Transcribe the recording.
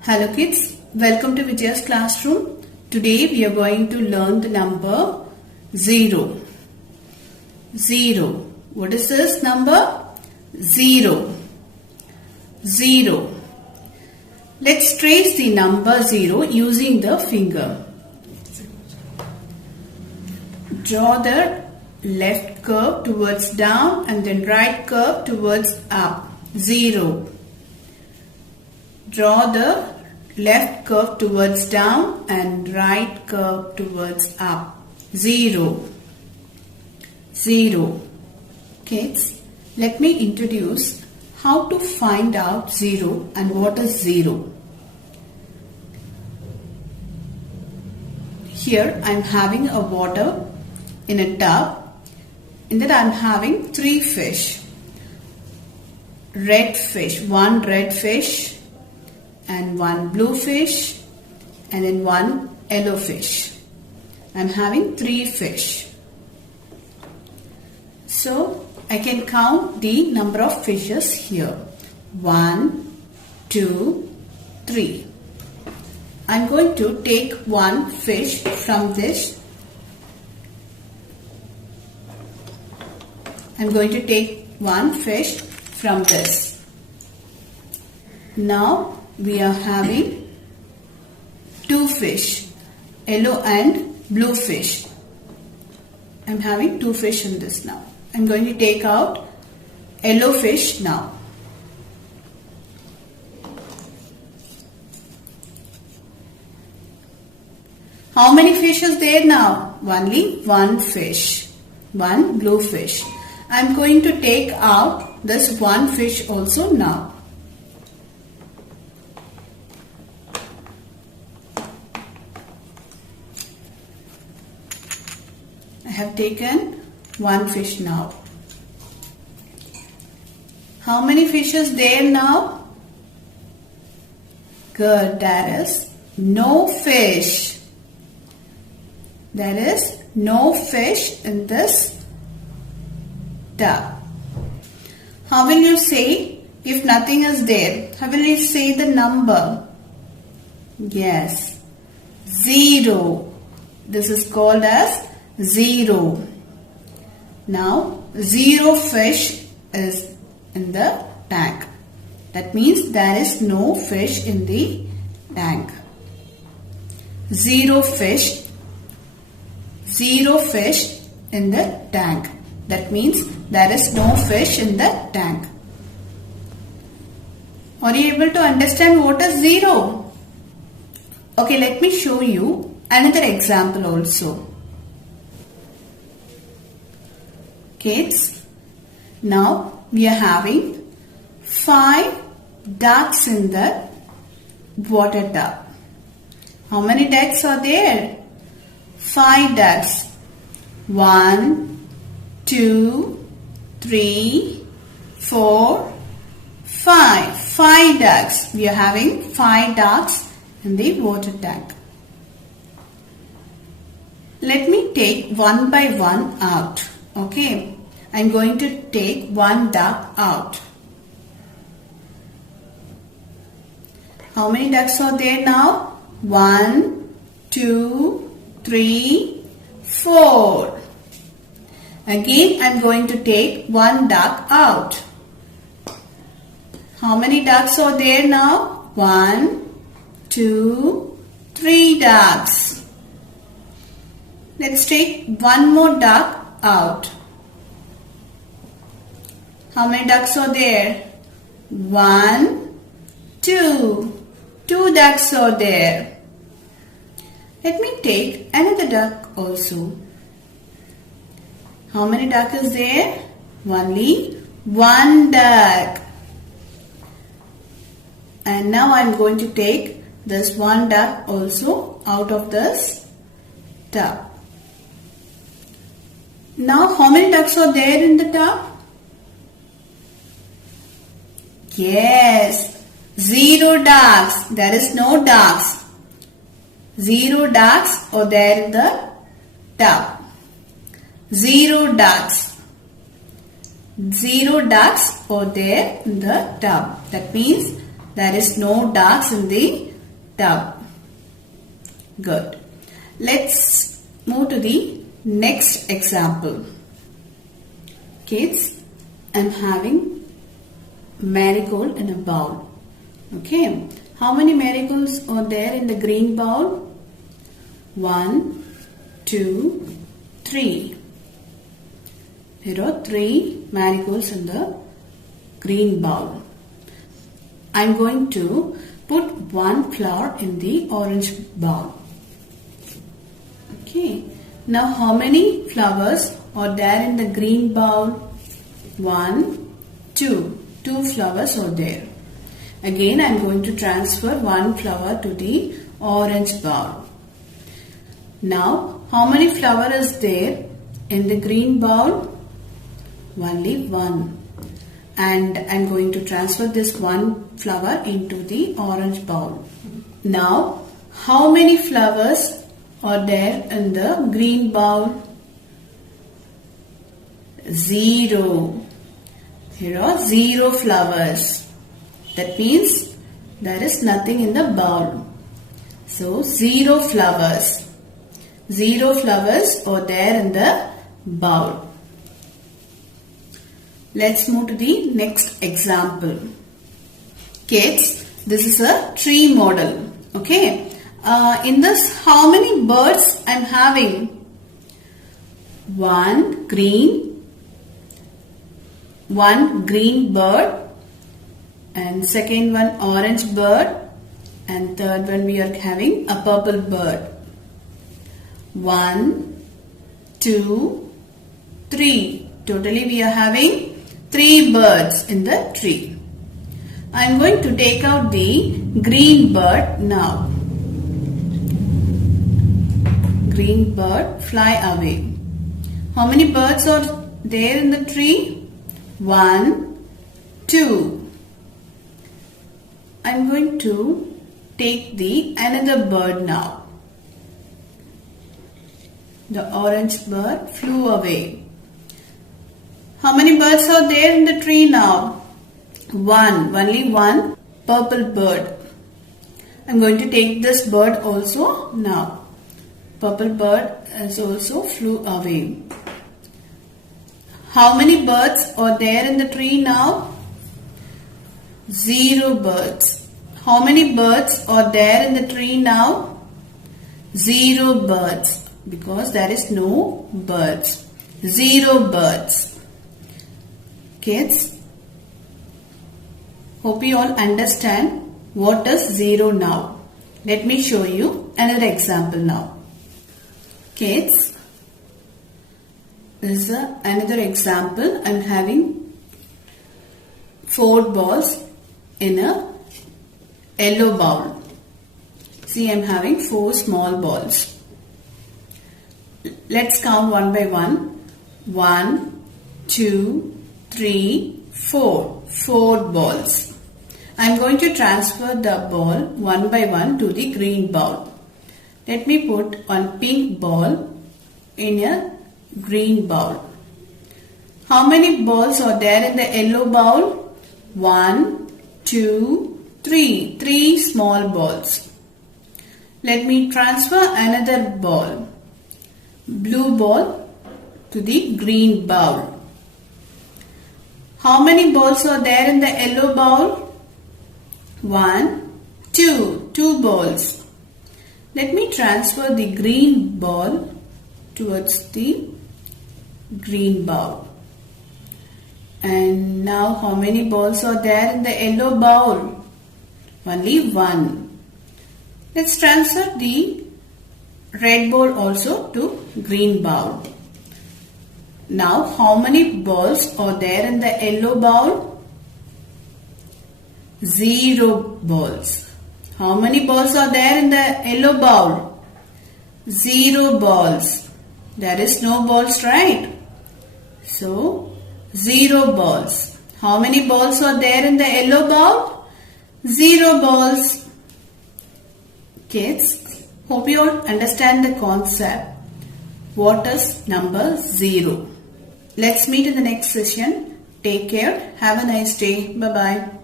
Hello kids, welcome to Vijaya's classroom. Today we are going to learn the number 0. 0. What is this number? 0. 0. Let's trace the number 0 using the finger. Draw the left curve towards down and then right curve towards up. 0. Draw the left curve towards down and right curve towards up. 0. 0. Kids, let me introduce how to find out 0 and what is 0. Here I am having a water in a tub. In that I am having 3 fish. Red fish, 1 red fish and 1 blue fish and then 1 yellow fish. I am having 3 fish. So I can count the number of fishes here. 1, 2, 3. I am going to take 1 fish from this. I am going to take 1 fish from this. Now we are having 2 fish, yellow and blue fish. I am having 2 fish in this now. I am going to take out yellow fish now. How many fish is there now? Only 1 fish, 1 blue fish. I am going to take out this 1 fish also now. I have taken 1 fish now. How many fishes there now? Good, there is no fish. There is no fish in this tub. How will you say if nothing is there? How will you say the number? Yes, 0. This is called as 0. Now 0 fish is in the tank. That means there is no fish in the tank. 0 fish. 0 fish in the tank. That means there is no fish in the tank. Are you able to understand what is 0? Okay, let me show you another example also. Kids, now we are having 5 ducks in the water tub. How many ducks are there? 5 ducks. 1, 2, 3, 4, 5. 5 ducks. We are having 5 ducks in the water tank. Let me take one by one out. Okay, I am going to take 1 duck out. How many ducks are there now? 1, 2, 3, 4. Again, I am going to take 1 duck out. How many ducks are there now? 1, 2, 3 ducks. Let's take 1 more duck out. How many ducks are there? 1, 2. 2 ducks are there. Let me take another duck also. How many ducks is there? Only 1 duck. And now I am going to take this 1 duck also out of this tub. Now how many ducks are there in the tub? Yes, 0 ducks. There is no ducks. 0 ducks are there in the tub. 0 ducks. 0 ducks are there in the tub. That means There is no ducks in the tub. Good. Let's move to the next example. Kids, I'm having marigold in a bowl. Okay. How many marigolds are there in the green bowl? 1, 2, 3. There are 3 marigolds in the green bowl. I'm going to put 1 flower in the orange bowl. Okay. Now how many flowers are there in the green bowl? 1, 2. 2 flowers are there. Again, I am going to transfer 1 flower to the orange bowl. Now, how many flowers is there in the green bowl? Only 1. And I am going to transfer this 1 flower into the orange bowl. Now, how many flowers are there in the green bowl? 0. Here are 0 flowers. That means there is nothing in the bowl. So 0 flowers. 0 flowers are there in the bowl. Let's move to the next example. Kids, this is a tree model. Okay. In this, how many birds I'm having? 1 green bird. And second one orange bird, and third one we are having a purple bird. 1, 2, 3. Totally we are having 3 birds in the tree. I am going to take out the green bird now. Green bird, fly away. How many birds are there in the tree? 1, 2. I am going to take the another bird now. The orange bird flew away. How many birds are there in the tree now? 1. Only 1 purple bird. I am going to take this bird also now. Purple bird has also flew away. How many birds are there in the tree now? 0 birds. How many birds are there in the tree now? 0 birds, because there is no birds. 0 birds. Kids, hope you all understand what is 0 now. Let me show you another example now. Kids, this is another example. I am having 4 balls in a yellow bowl. See, I am having 4 small balls. Let's count one by one. 1, 2, 3, 4. 4 balls. I am going to transfer the ball one by one to the green bowl. Let me put one pink ball in a green bowl. How many balls are there in the yellow bowl? 1, 2, 3. 3 small balls. Let me transfer another ball, blue ball, to the green bowl. How many balls are there in the yellow bowl? 1, 2. 2 balls. Let me transfer the green ball towards the green bowl. And now how many balls are there in the yellow bowl? Only 1. Let's transfer the red ball also to green bowl. Now how many balls are there in the yellow bowl? 0 balls. How many balls are there in the yellow bowl? 0 balls. There is no balls, right? So 0 balls. How many balls are there in the yellow bowl? 0 balls. Kids, hope you all understand the concept. What is number 0? Let's meet in the next session. Take care. Have a nice day. Bye-bye.